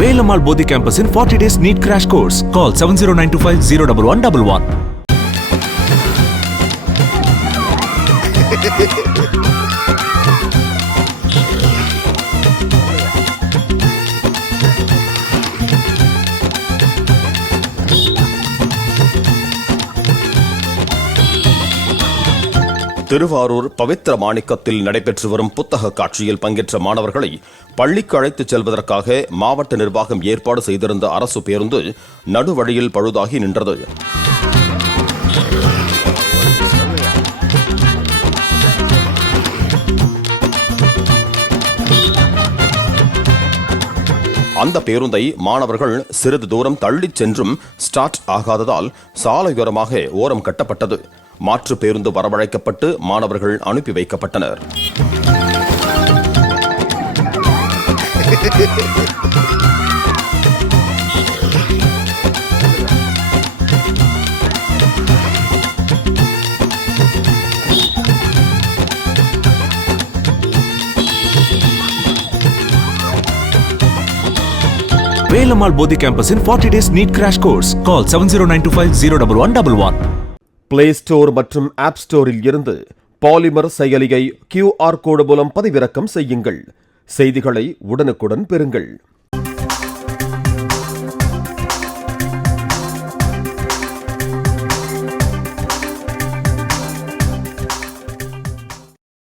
Velamal Bodhi campus in 40 days NEET crash course. Call 70925 01111. Thiruvarur பவித்திர மாணிக்கத்தில் நடைபெற்று வரும் புத்தக காட்சியில் பங்கேற்ற மாணவர்களை பள்ளிக்கு அழைத்துச் செல்வதற்காக மாவட்ட நிர்வாகம் ஏற்பாடு செய்திருந்த அரசு பேருந்து நடுவழியில் பழுதாகி நின்றது. அந்த பேருந்தை மாணவர்கள் சிறிது தூரம் தள்ளிச் சென்றும் ஸ்டார்ட் ஆகாததால் சாலையோரமாக ஓரம் கட்டப்பட்டது. மாற்று பேருந்து வரவழைக்கப்பட்டு மாணவர்கள் அனுப்பி வைக்கப்பட்டனர். Velamal Bodhi campus in 40 days NEET crash course. Call 70925 01111. Play store மற்றும் ஆப் ஸ்டோரில் இருந்து பாலிமர் செயலியை QR கோடு மூலம் பதிவிறக்கம் செய்யுங்கள். செய்திகளை உடனுக்குடன் பெறுங்கள்.